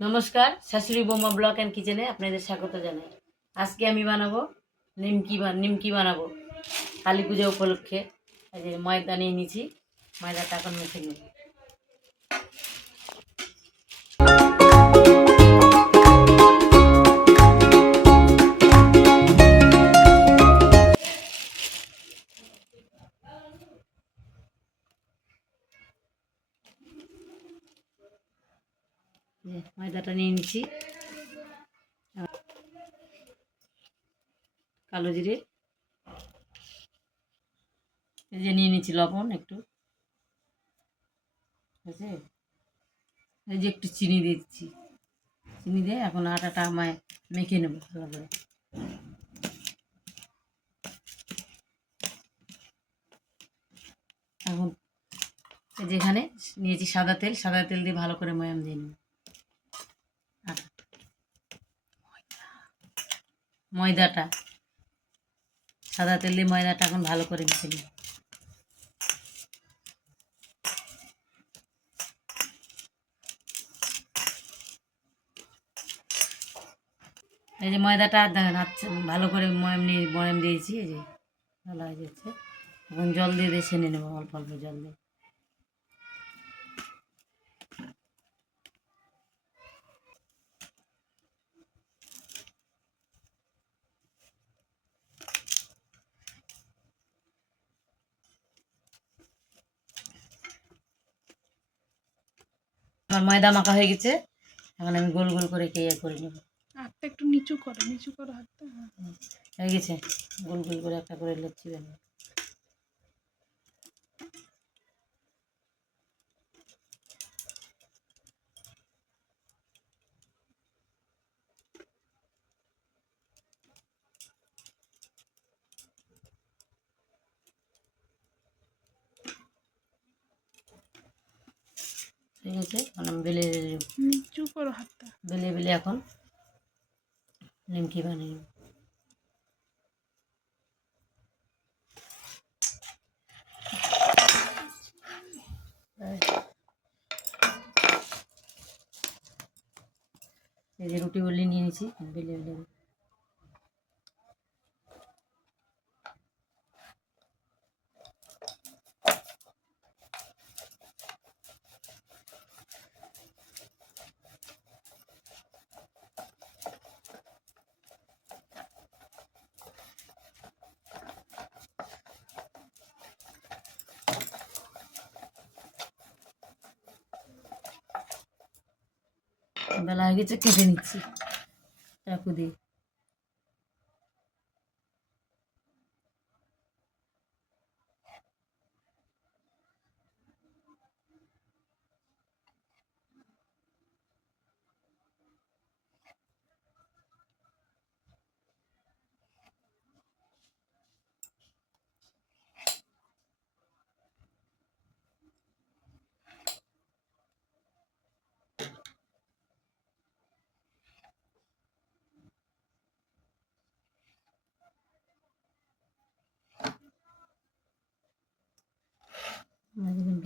নমস্কার, শাশুড়ি বোমা ব্লক অ্যান্ড কিচেনে আপনাদের স্বাগত জানাই। আজকে আমি বানাবো নিমকি নিমকি বানাবো, কালী পুজো উপলক্ষে। এই যে ময়দা নিয়ে নিয়েছি, ময়দাটা এখন মেখে নেব। ময়দাটা নিয়ে নিচ্ছি। কালো জিরে। এই যে নিয়ে নিচ্ছি লবণ একটু। আছে এই যে একটু চিনি দিচ্ছি। চিনি দিয়ে এখন আটাটা আমায় মেখে নেব ভালো করে। এখন যেখানে নিয়েছি সাদা তেল। সাদা তেল দিয়ে ভালো করে ময়াম দিয়ে নেব। ময়দাটা। সাদা তেল দিয়ে ময়দাটা এখন ভালো করে মিশে নিই। এই যে ময়দাটা ভালো করে ময়াম নিয়ে, ময়াম দিয়েছি, এই যে ভালো হয়ে যাচ্ছে। এখন জল দিয়ে দিয়ে ছেনে নেব, অল্প অল্প জল দিয়ে। আমার ময়দা মাখা হয়ে গেছে এখন আমি গোল গোল করে কে করে নেব। হাতটা একটু নিচু করো নিচু করো হাতটা হ্যাঁ। হয়ে গেছে। গোল গোল করে একটা করে লচ্ছি বানাবো ঠিক আছে এখন আমি বেলে নিচু করো হাতটা। বেলে বেলে এখন নিমকি বানিয়ে এই যে রুটি বললে নিয়ে নিয়েছি বেলে বেলে। বেলা হয়ে গেছে কেটে নিচ্ছি। চাকু দিয়ে।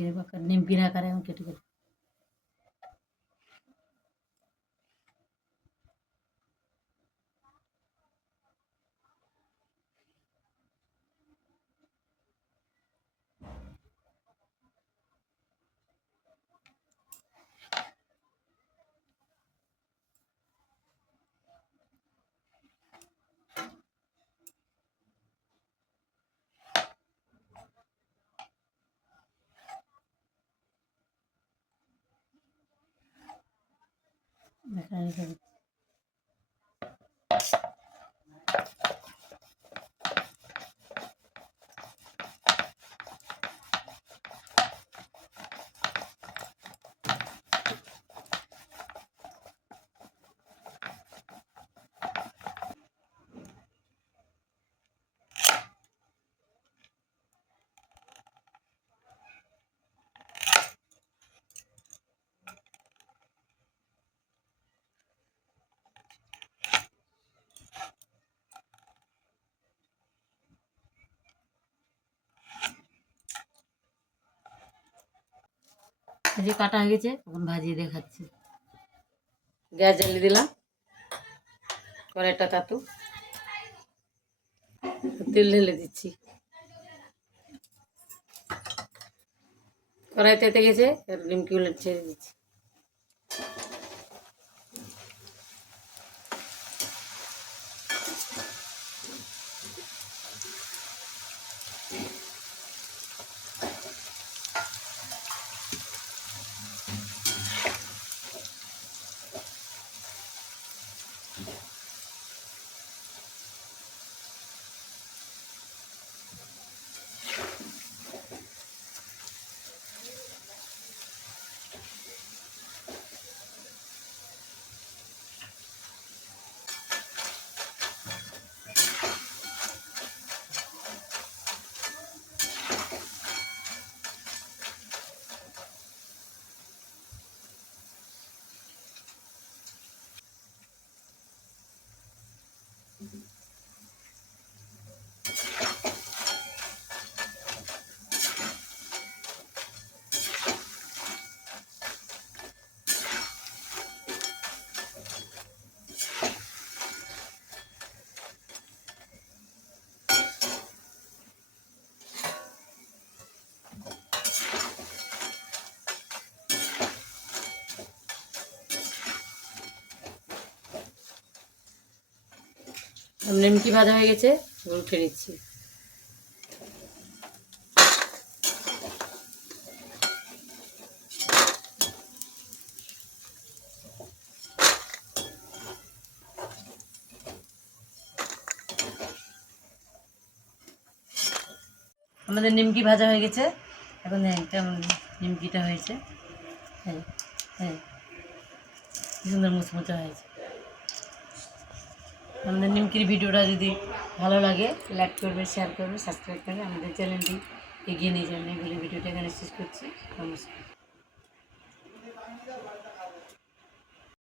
নিমকির আকার নিমকির আকারে আমি কেটে কেটে এখানে রেখে যে কাটা হয়ে গেছে তখন ভাজিয়ে দেখাচ্ছি। গ্যাস জ্বালিয়ে দিলাম। কড়াইটা তাতু। তেল ঢেলে দিচ্ছি। কড়াই তেতে গেছে, এবার নিমকিগুলো ছেড়ে দিচ্ছি। নিমকি ভাজা হয়ে গেছে উঠে নিচ্ছি। আমাদের নিমকি ভাজা হয়ে গেছে। এখন কেমন নিমকিটা হয়েছে। হ্যাঁ হ্যাঁ সুন্দর মুচমুচে হয়েছে। আমাদের নিমকির ভিডিওটা যদি ভালো লাগে লাইক করবে শেয়ার করবে সাবস্ক্রাইব করবে, আমাদের চ্যানেলটি এগিয়ে নিয়ে যাবেন। এগুলি ভিডিওটা এখানে শেষ করছি। নমস্কার।